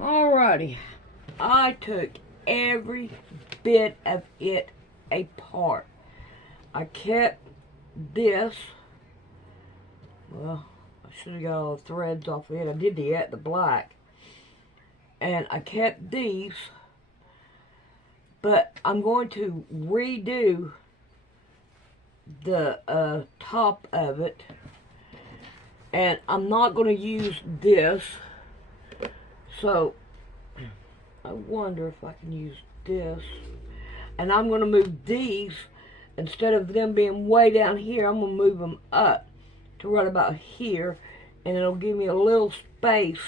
Alrighty, I took every bit of it apart. I kept this. Well, I should have got all the threads off of it. I did the black. And I kept these. But I'm going to redo the top of it. And I'm not going to use this. So, I wonder if I can use this. And I'm going to move these. Instead of them being way down here, I'm going to move them up to right about here. And it'll give me a little space,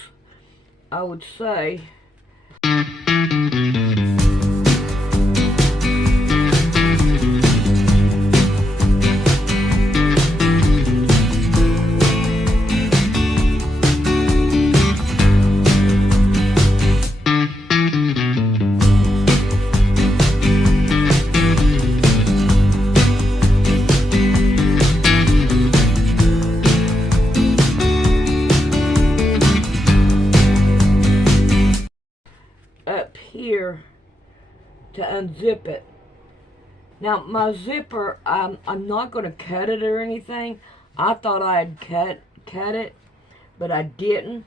I would say. Up here to unzip it. Now my zipper, I'm not going to cut it or anything. I thought I had cut it, but I didn't.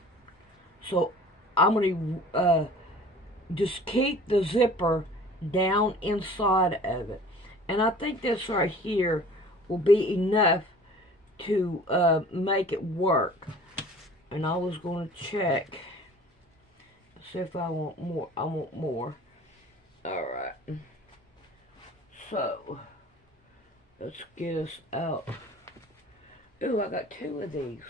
So I'm going to just keep the zipper down inside of it. And I think this right here will be enough to make it work. And I was going to check. See if I want more. I want more. Alright. So, let's get us out. Ooh, I got two of these.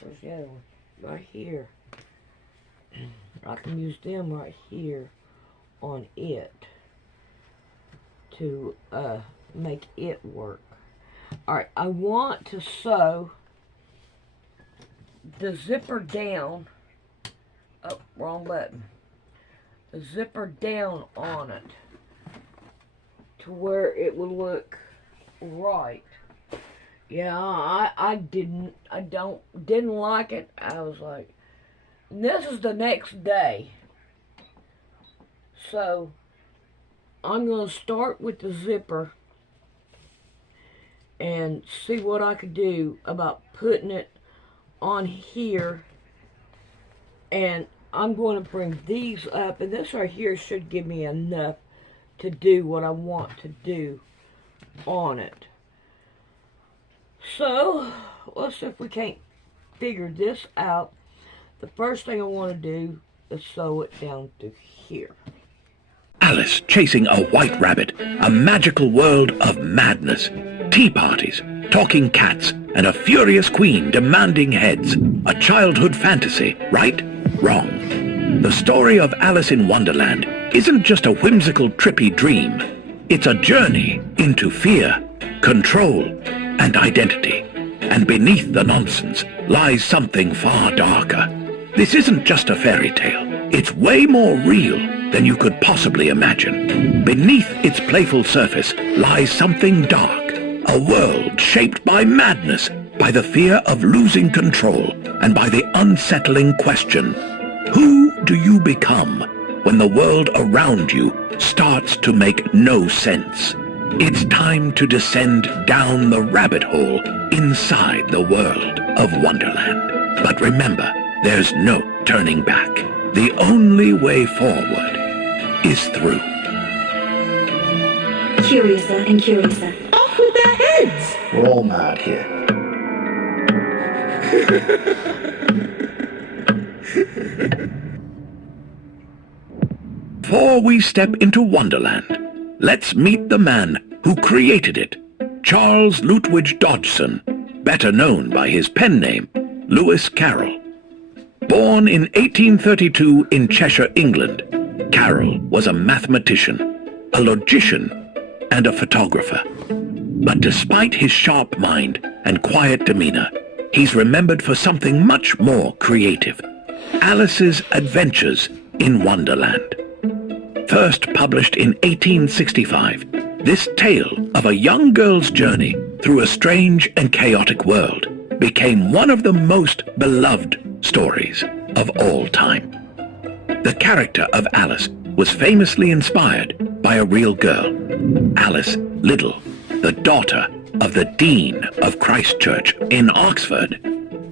Where's the other one? Right here. I can use them right here on it to make it work. Alright, I want to sew the zipper down. Oh, wrong button. The zipper down on it to where it would look right. Yeah, I didn't like it. I was like, this is the next day. So I'm gonna start with the zipper and see what I could do about putting it on here. And I'm going to bring these up, and this right here should give me enough to do what I want to do on it. So, let's see if we can't figure this out. The first thing I want to do is sew it down to here. Alice chasing a white rabbit, a magical world of madness, tea parties, talking cats, and a furious queen demanding heads. A childhood fantasy, right? Wrong. The story of Alice in Wonderland isn't just a whimsical, trippy dream. It's a journey into fear, control, and identity. And beneath the nonsense lies something far darker. This isn't just a fairy tale. It's way more real than you could possibly imagine. Beneath its playful surface lies something dark, a world shaped by madness, by the fear of losing control, and by the unsettling question, who do you become when the world around you starts to make no sense? It's time to descend down the rabbit hole inside the world of Wonderland. But remember, there's no turning back. The only way forward is through. Curiouser and curiouser. Off with their heads! We're all mad here. Before we step into Wonderland, let's meet the man who created it, Charles Lutwidge Dodgson, better known by his pen name, Lewis Carroll. Born in 1832 in Cheshire, England, Carroll was a mathematician, a logician, and a photographer. But despite his sharp mind and quiet demeanor, he's remembered for something much more creative: Alice's Adventures in Wonderland. First published in 1865, this tale of a young girl's journey through a strange and chaotic world became one of the most beloved stories of all time. The character of Alice was famously inspired by a real girl, Alice Liddell, the daughter of the Dean of Christ Church in Oxford.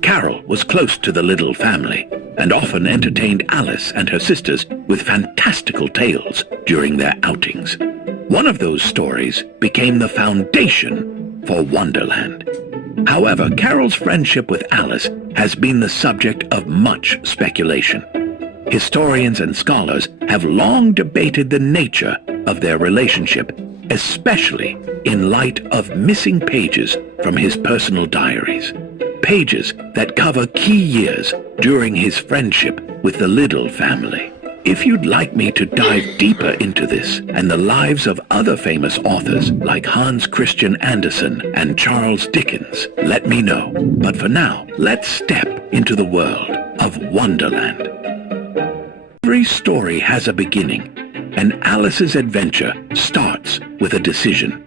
Carol was close to the Liddell family and often entertained Alice and her sisters with fantastical tales during their outings. One of those stories became the foundation for Wonderland. However, Carol's friendship with Alice has been the subject of much speculation. Historians and scholars have long debated the nature of their relationship, especially in light of missing pages from his personal diaries. Pages that cover key years during his friendship with the Liddell family. If you'd like me to dive deeper into this and the lives of other famous authors like Hans Christian Andersen and Charles Dickens, let me know. But for now, let's step into the world of Wonderland. Every story has a beginning, and Alice's adventure starts with a decision.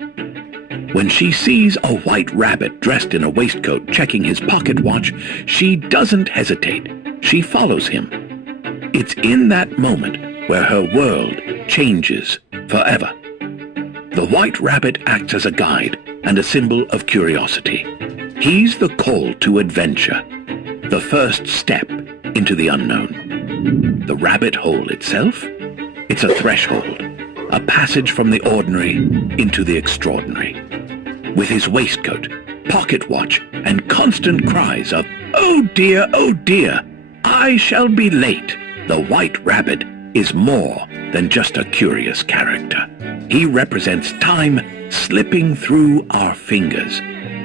When she sees a white rabbit dressed in a waistcoat checking his pocket watch, she doesn't hesitate. She follows him. It's in that moment where her world changes forever. The white rabbit acts as a guide and a symbol of curiosity. He's the call to adventure, the first step into the unknown. The rabbit hole itself? It's a threshold, a passage from the ordinary into the extraordinary. With his waistcoat, pocket watch, and constant cries of, oh dear, I shall be late," the White Rabbit is more than just a curious character. He represents time slipping through our fingers,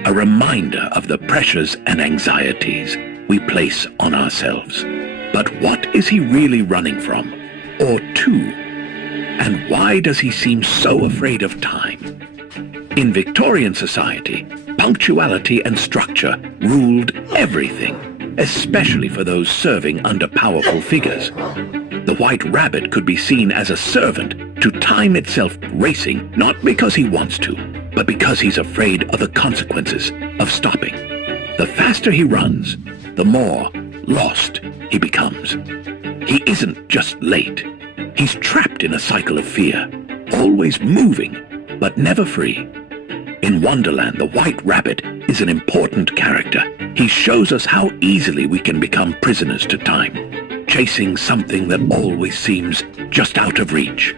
a reminder of the pressures and anxieties we place on ourselves. But what is he really running from, or to? And why does he seem so afraid of time? In Victorian society, punctuality and structure ruled everything, especially for those serving under powerful figures. The White Rabbit could be seen as a servant to time itself racing, not because he wants to, but because he's afraid of the consequences of stopping. The faster he runs, the more lost he becomes. He isn't just late. He's trapped in a cycle of fear, always moving, but never free. In Wonderland, the White Rabbit is an important character. He shows us how easily we can become prisoners to time, chasing something that always seems just out of reach.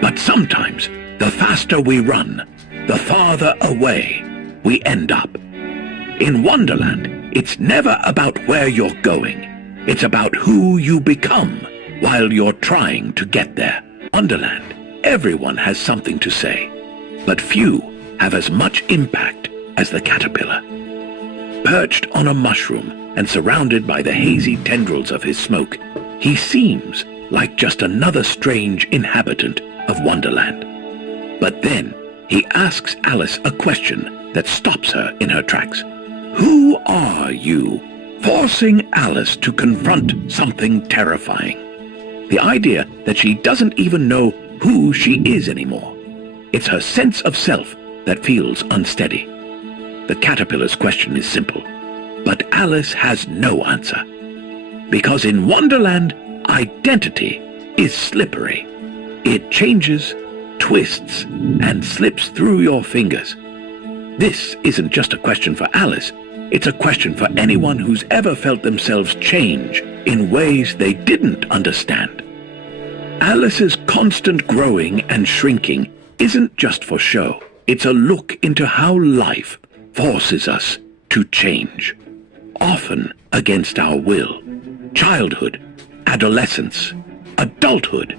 But sometimes, the faster we run, the farther away we end up. In Wonderland, it's never about where you're going. It's about who you become while you're trying to get there. Wonderland, everyone has something to say, but few have as much impact as the caterpillar. Perched on a mushroom and surrounded by the hazy tendrils of his smoke, he seems like just another strange inhabitant of Wonderland. But then he asks Alice a question that stops her in her tracks. Who are you? Forcing Alice to confront something terrifying. The idea that she doesn't even know who she is anymore. It's her sense of self that feels unsteady. The caterpillar's question is simple, but Alice has no answer. Because in Wonderland, identity is slippery. It changes, twists, and slips through your fingers. This isn't just a question for Alice, it's a question for anyone who's ever felt themselves change in ways they didn't understand. Alice's constant growing and shrinking isn't just for show. It's a look into how life forces us to change, often against our will. Childhood, adolescence, adulthood.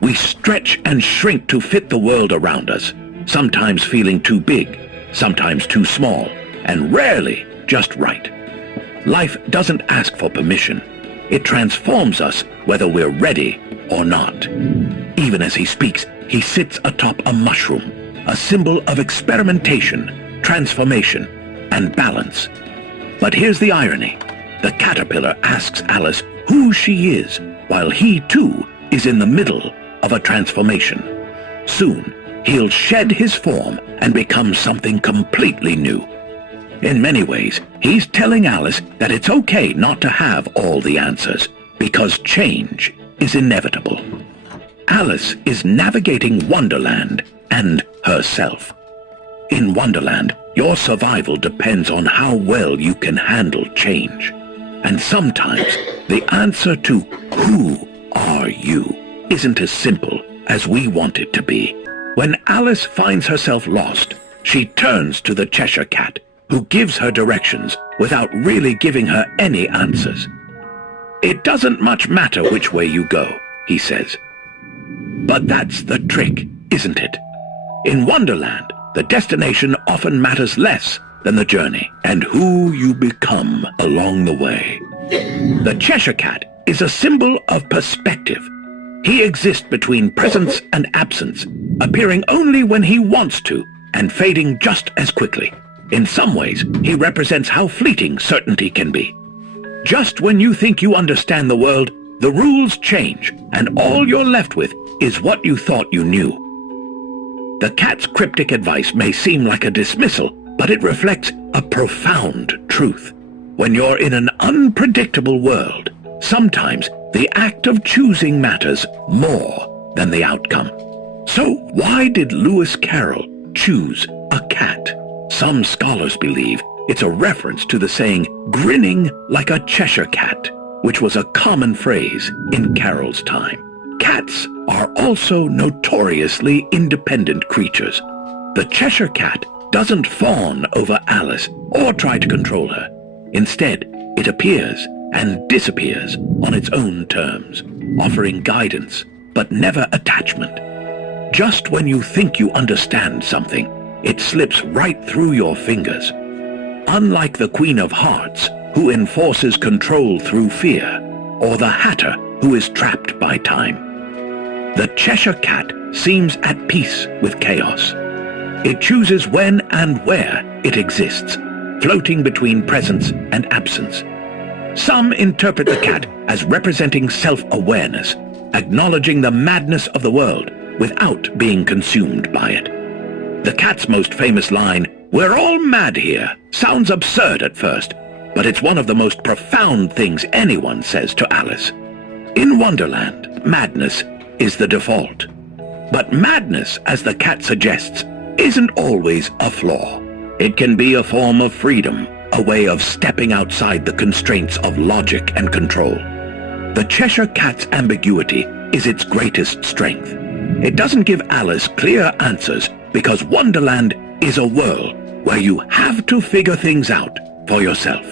We stretch and shrink to fit the world around us, sometimes feeling too big, sometimes too small, and rarely just right. Life doesn't ask for permission. It transforms us whether we're ready or not. Even as he speaks, he sits atop a mushroom, a symbol of experimentation, transformation, and balance. But here's the irony. The caterpillar asks Alice who she is, while he too is in the middle of a transformation. Soon, he'll shed his form and become something completely new. In many ways, he's telling Alice that it's okay not to have all the answers, because change is inevitable. Alice is navigating Wonderland and herself. In Wonderland, your survival depends on how well you can handle change. And sometimes the answer to who are you isn't as simple as we want it to be. When Alice finds herself lost, she turns to the Cheshire Cat, who gives her directions without really giving her any answers. "It doesn't much matter which way you go," he says. But that's the trick, isn't it? In Wonderland, the destination often matters less than the journey and who you become along the way. The Cheshire Cat is a symbol of perspective. He exists between presence and absence, appearing only when he wants to and fading just as quickly. In some ways, he represents how fleeting certainty can be. Just when you think you understand the world, the rules change, and all you're left with is what you thought you knew. The cat's cryptic advice may seem like a dismissal, but it reflects a profound truth. When you're in an unpredictable world, sometimes the act of choosing matters more than the outcome. So why did Lewis Carroll choose a cat? Some scholars believe it's a reference to the saying, "grinning like a Cheshire cat," which was a common phrase in Carroll's time. Cats are also notoriously independent creatures. The Cheshire Cat doesn't fawn over Alice or try to control her. Instead, it appears and disappears on its own terms, offering guidance but never attachment. Just when you think you understand something, it slips right through your fingers. Unlike the Queen of Hearts, who enforces control through fear, or the Hatter, who is trapped by time, the Cheshire Cat seems at peace with chaos. It chooses when and where it exists, floating between presence and absence. Some interpret the cat as representing self-awareness, acknowledging the madness of the world without being consumed by it. The cat's most famous line, "We're all mad here," sounds absurd at first, but it's one of the most profound things anyone says to Alice. In Wonderland, madness is the default. But madness, as the cat suggests, isn't always a flaw. It can be a form of freedom, a way of stepping outside the constraints of logic and control. The Cheshire Cat's ambiguity is its greatest strength. It doesn't give Alice clear answers because Wonderland is a world where you have to figure things out for yourself.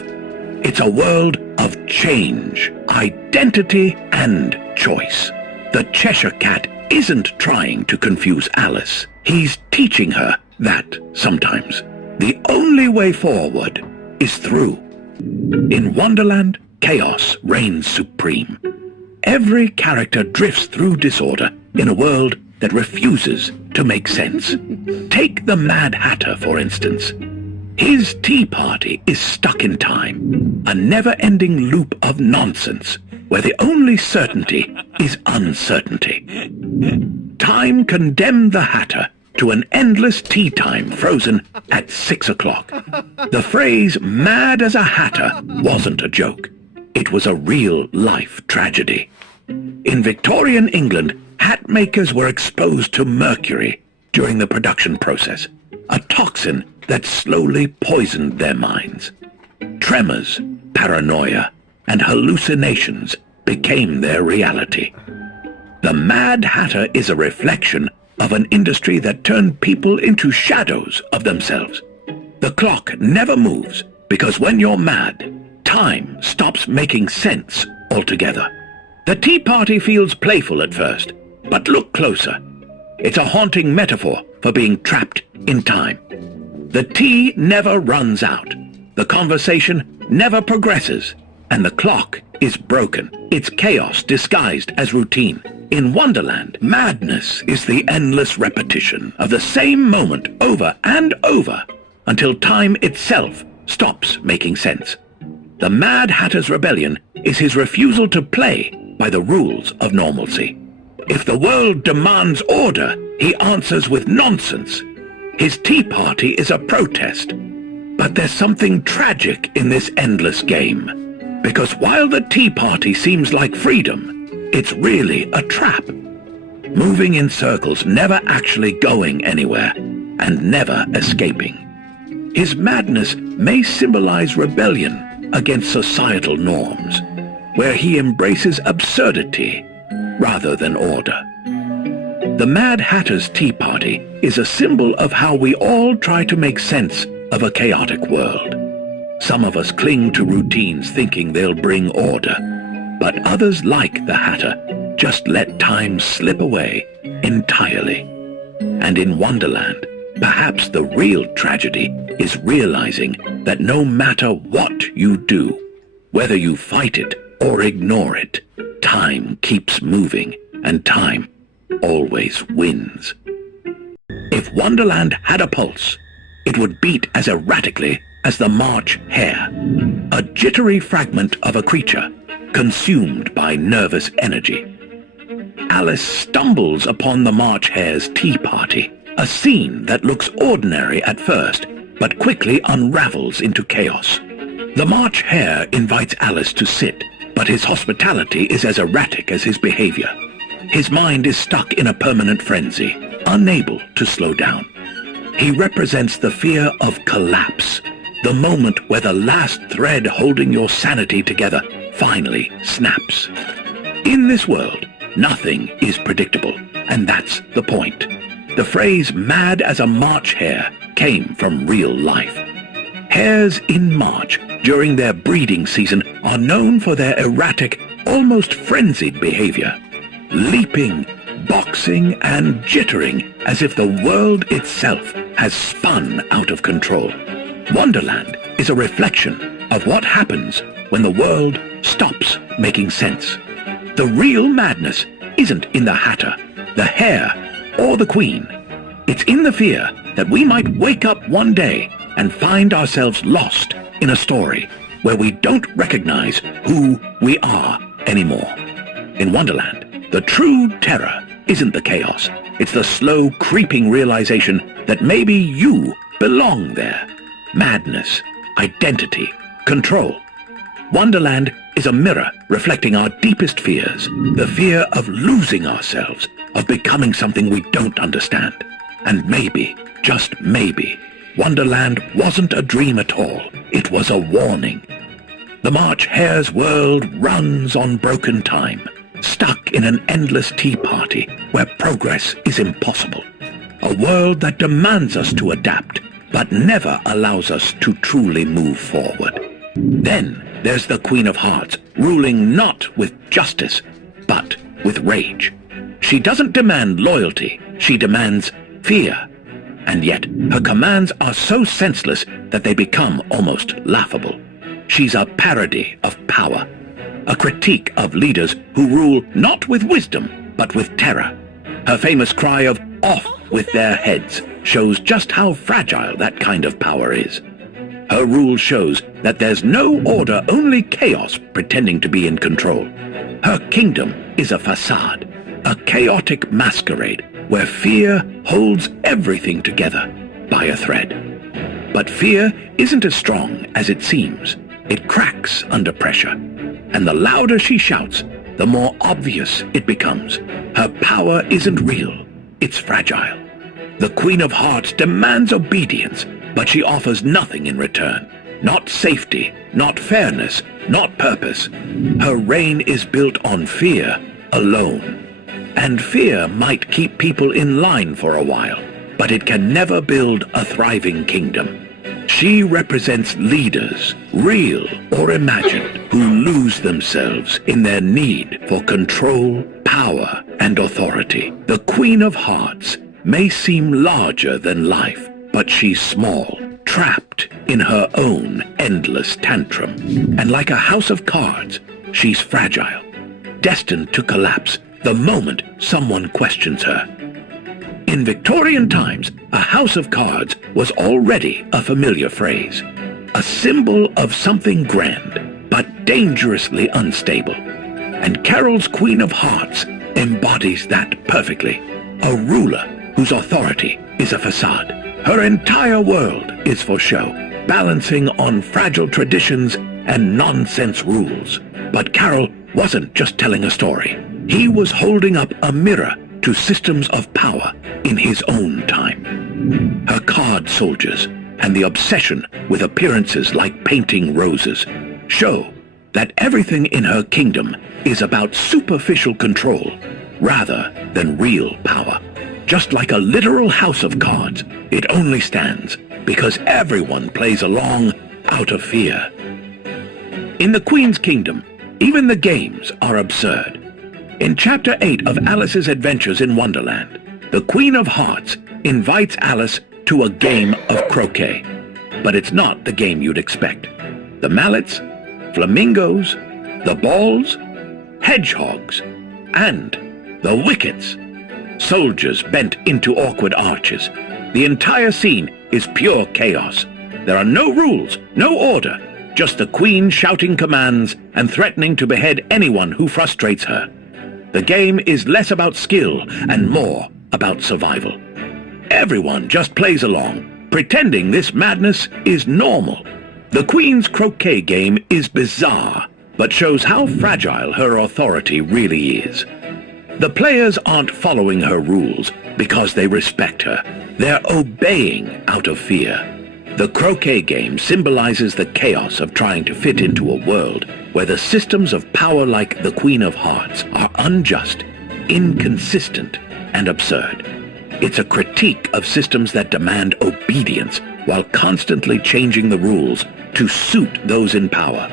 It's a world of change, identity, and choice. The Cheshire Cat isn't trying to confuse Alice. He's teaching her that, sometimes, the only way forward is through. In Wonderland, chaos reigns supreme. Every character drifts through disorder in a world that refuses to make sense. Take the Mad Hatter, for instance. His tea party is stuck in time, a never-ending loop of nonsense, where the only certainty is uncertainty. Time condemned the Hatter to an endless tea time frozen at 6 o'clock. The phrase "mad as a hatter" wasn't a joke. It was a real-life tragedy. In Victorian England, hat makers were exposed to mercury during the production process, a toxin that slowly poisoned their minds. Tremors, paranoia, and hallucinations became their reality. The Mad Hatter is a reflection of an industry that turned people into shadows of themselves. The clock never moves because when you're mad, time stops making sense altogether. The tea party feels playful at first, but look closer. It's a haunting metaphor for being trapped in time. The tea never runs out, the conversation never progresses, and the clock is broken. It's chaos disguised as routine. In Wonderland, madness is the endless repetition of the same moment over and over until time itself stops making sense. The Mad Hatter's rebellion is his refusal to play by the rules of normalcy. If the world demands order, he answers with nonsense. His tea party is a protest. But there's something tragic in this endless game. Because while the tea party seems like freedom, it's really a trap. Moving in circles, never actually going anywhere, and never escaping. His madness may symbolize rebellion against societal norms, where he embraces absurdity rather than order. The Mad Hatter's Tea Party is a symbol of how we all try to make sense of a chaotic world. Some of us cling to routines thinking they'll bring order, but others, like the Hatter, just let time slip away entirely. And in Wonderland, perhaps the real tragedy is realizing that no matter what you do, whether you fight it or ignore it, time keeps moving, and time always wins. If Wonderland had a pulse, it would beat as erratically as the March hare, a jittery fragment of a creature consumed by nervous energy. Alice stumbles upon the March hare's tea party, a scene that looks ordinary at first, but quickly unravels into chaos. The March hare invites Alice to sit, but his hospitality is as erratic as his behavior. His mind is stuck in a permanent frenzy, unable to slow down. He represents the fear of collapse, the moment where the last thread holding your sanity together finally snaps. In this world, nothing is predictable, and that's the point. The phrase "mad as a March hare" came from real life. Hares in March, during their breeding season, are known for their erratic, almost frenzied behavior, leaping, boxing, and jittering as if the world itself has spun out of control. Wonderland is a reflection of what happens when the world stops making sense. The real madness isn't in the Hatter, the hare, or the Queen. It's in the fear that we might wake up one day and find ourselves lost in a story where we don't recognize who we are anymore. In Wonderland, the true terror isn't the chaos. It's the slow, creeping realization that maybe you belong there. Madness, identity, control. Wonderland is a mirror reflecting our deepest fears, the fear of losing ourselves, of becoming something we don't understand. And maybe, just maybe, Wonderland wasn't a dream at all. It was a warning. The March hare's world runs on broken time, stuck in an endless tea party where progress is impossible. A world that demands us to adapt, but never allows us to truly move forward. Then there's the Queen of Hearts, ruling not with justice, but with rage. She doesn't demand loyalty, she demands fear. And yet her commands are so senseless that they become almost laughable. She's a parody of power, a critique of leaders who rule not with wisdom, but with terror. Her famous cry of "off with their heads" shows just how fragile that kind of power is. Her rule shows that there's no order, only chaos pretending to be in control. Her kingdom is a facade, a chaotic masquerade where fear holds everything together by a thread. But fear isn't as strong as it seems. It cracks under pressure. And the louder she shouts, the more obvious it becomes. Her power isn't real, it's fragile. The Queen of Hearts demands obedience, but she offers nothing in return. Not safety, not fairness, not purpose. Her reign is built on fear alone. And fear might keep people in line for a while, but it can never build a thriving kingdom. She represents leaders, real or imagined, who lose themselves in their need for control, power, and authority. The Queen of Hearts may seem larger than life, but she's small, trapped in her own endless tantrum. And like a house of cards, she's fragile, destined to collapse the moment someone questions her. In Victorian times, a house of cards was already a familiar phrase, a symbol of something grand, but dangerously unstable. And Carol's Queen of Hearts embodies that perfectly, a ruler whose authority is a facade. Her entire world is for show, balancing on fragile traditions and nonsense rules. But Carol wasn't just telling a story. He was holding up a mirror to systems of power in his own time. Her card soldiers and the obsession with appearances like painting roses show that everything in her kingdom is about superficial control rather than real power. Just like a literal house of cards, it only stands because everyone plays along out of fear. In the Queen's Kingdom, even the games are absurd. In Chapter 8 of Alice's Adventures in Wonderland, the Queen of Hearts invites Alice to a game of croquet. But it's not the game you'd expect. The mallets, flamingos, the balls, hedgehogs, and the wickets. Soldiers bent into awkward arches. The entire scene is pure chaos. There are no rules, no order, just the Queen shouting commands and threatening to behead anyone who frustrates her. The game is less about skill and more about survival. Everyone just plays along, pretending this madness is normal. The Queen's croquet game is bizarre, but shows how fragile her authority really is. The players aren't following her rules because they respect her. They're obeying out of fear. The croquet game symbolizes the chaos of trying to fit into a world where the systems of power like the Queen of Hearts are unjust, inconsistent, and absurd. It's a critique of systems that demand obedience while constantly changing the rules to suit those in power.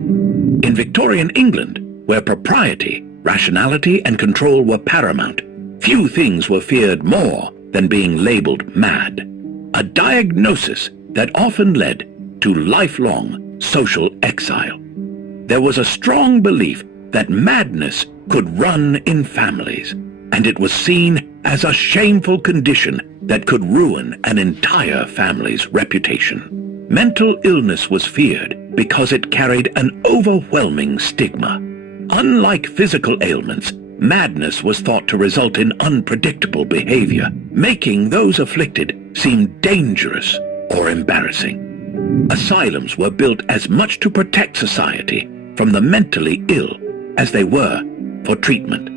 In Victorian England, where propriety, rationality, and control were paramount, few things were feared more than being labeled mad. A diagnosis that often led to lifelong social exile. There was a strong belief that madness could run in families, and it was seen as a shameful condition that could ruin an entire family's reputation. Mental illness was feared because it carried an overwhelming stigma. Unlike physical ailments, madness was thought to result in unpredictable behavior, making those afflicted seem dangerous or embarrassing. Asylums were built as much to protect society from the mentally ill as they were for treatment.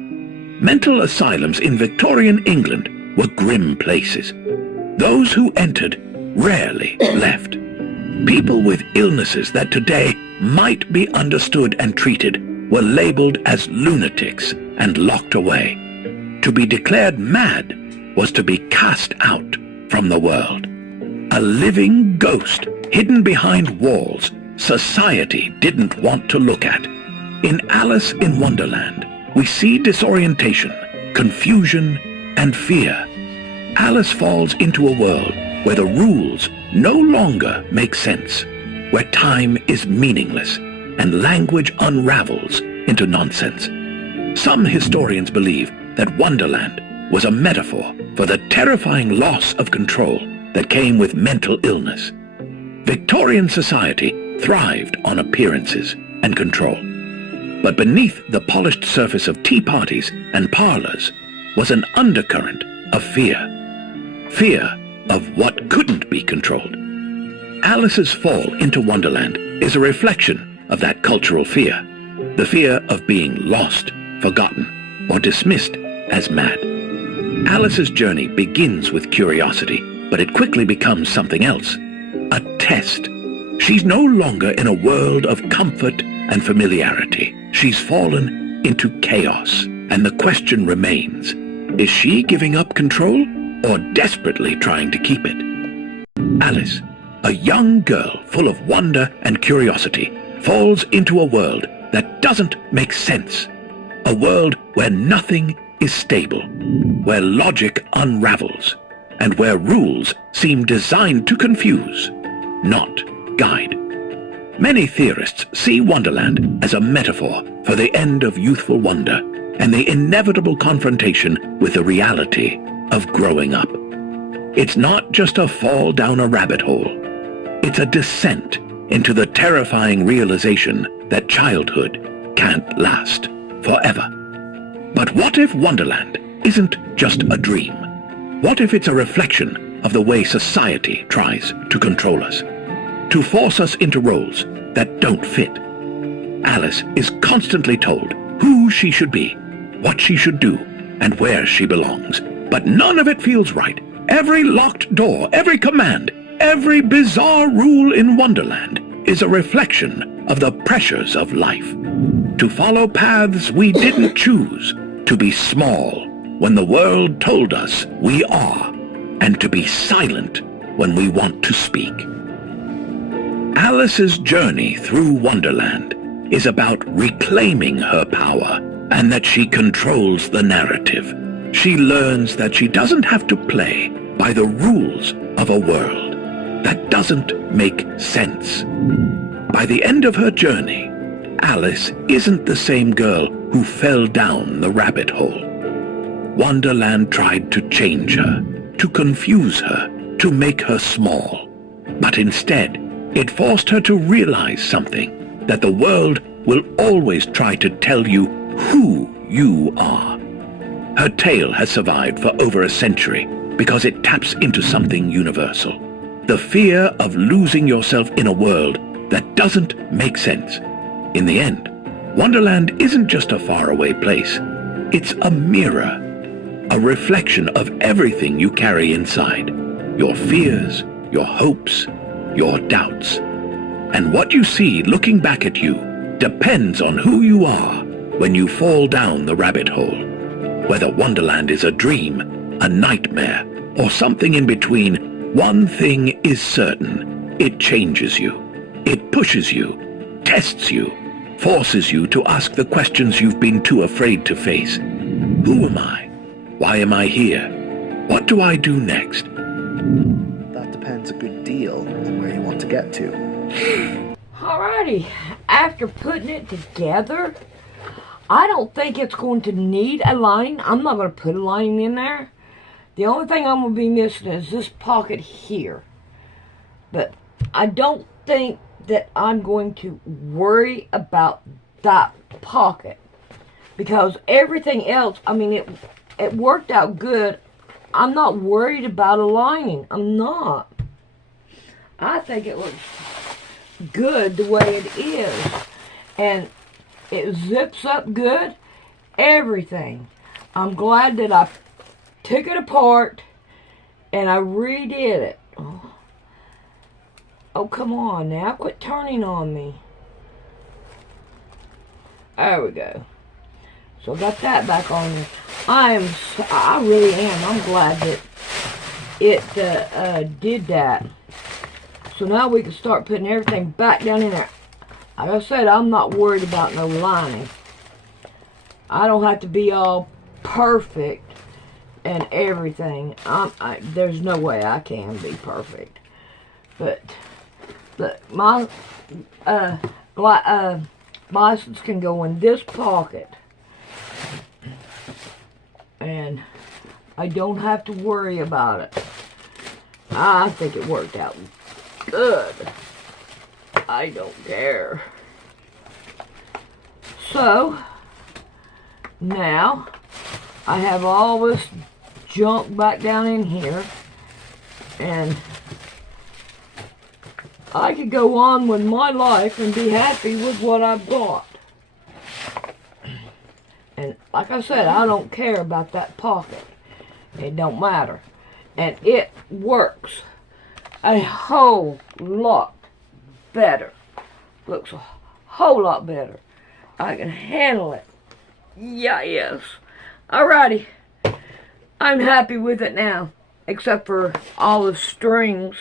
Mental asylums in Victorian England were grim places. Those who entered rarely left. People with illnesses that today might be understood and treated were labeled as lunatics and locked away. To be declared mad was to be cast out from the world. A living ghost hidden behind walls society didn't want to look at. In Alice in Wonderland, we see disorientation, confusion, and fear. Alice falls into a world where the rules no longer make sense, where time is meaningless and language unravels into nonsense. Some historians believe that Wonderland was a metaphor for the terrifying loss of control that came with mental illness. Victorian society thrived on appearances and control. But beneath the polished surface of tea parties and parlors was an undercurrent of fear. Fear of what couldn't be controlled. Alice's fall into Wonderland is a reflection of that cultural fear. The fear of being lost, forgotten, or dismissed as mad. Alice's journey begins with curiosity, but it quickly becomes something else. A test. She's no longer in a world of comfort and familiarity. She's fallen into chaos, and the question remains, is she giving up control or desperately trying to keep it? Alice, a young girl full of wonder and curiosity, falls into a world that doesn't make sense. A world where nothing is stable, where logic unravels, and where rules seem designed to confuse, not guide. Many theorists see Wonderland as a metaphor for the end of youthful wonder and the inevitable confrontation with the reality of growing up. It's not just a fall down a rabbit hole. It's a descent into the terrifying realization that childhood can't last forever. But what if Wonderland isn't just a dream? What if it's a reflection of the way society tries to control us, to force us into roles that don't fit? Alice is constantly told who she should be, what she should do and where she belongs. But none of it feels right. Every locked door, every command, every bizarre rule in Wonderland is a reflection of the pressures of life. To follow paths we didn't choose, to be small when the world told us we are, and to be silent when we want to speak. Alice's journey through Wonderland is about reclaiming her power and that she controls the narrative. She learns that she doesn't have to play by the rules of a world that doesn't make sense. By the end of her journey, Alice isn't the same girl who fell down the rabbit hole. Wonderland tried to change her, to confuse her, to make her small. But instead, it forced her to realize something, that the world will always try to tell you who you are. Her tale has survived for over a century because it taps into something universal. The fear of losing yourself in a world that doesn't make sense. In the end, Wonderland isn't just a faraway place. It's a mirror, a reflection of everything you carry inside. Your fears, your hopes, your doubts. And what you see looking back at you depends on who you are when you fall down the rabbit hole. Whether Wonderland is a dream, a nightmare, or something in between, one thing is certain. It changes you. It pushes you, tests you, forces you to ask the questions you've been too afraid to face. Who am I? Why am I here? What do I do next? That depends a good deal on where you want to get to. Alrighty, after putting it together, I don't think it's going to need a line. I'm not going to put a line in there. The only thing I'm going to be missing is this pocket here. But I don't think that I'm going to worry about that pocket. Because everything else, I mean, it worked out good. I'm not worried about a lining. I'm not. I think it looks good the way it is. And it zips up good. Everything. I'm glad that I took it apart and I redid it. Oh, come on now. Quit turning on me. There we go. So I got that back on there. I really am. I'm glad that it did that. So now we can start putting everything back down in there. Like I said, I'm not worried about no lining. I don't have to be all perfect and everything. There's no way I can be perfect. But my license can go in this pocket. And I don't have to worry about it. I think it worked out good. I don't care. So, now, I have all this junk back down in here. And I could go on with my life and be happy with what I've got. And like I said, I don't care about that pocket. It don't matter. And it works a whole lot better. Looks a whole lot better. I can handle it. Yeah, yes. Alrighty. I'm happy with it now. Except for all the strings.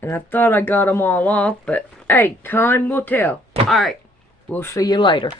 And I thought I got them all off. But hey, time will tell. Alright. We'll see you later.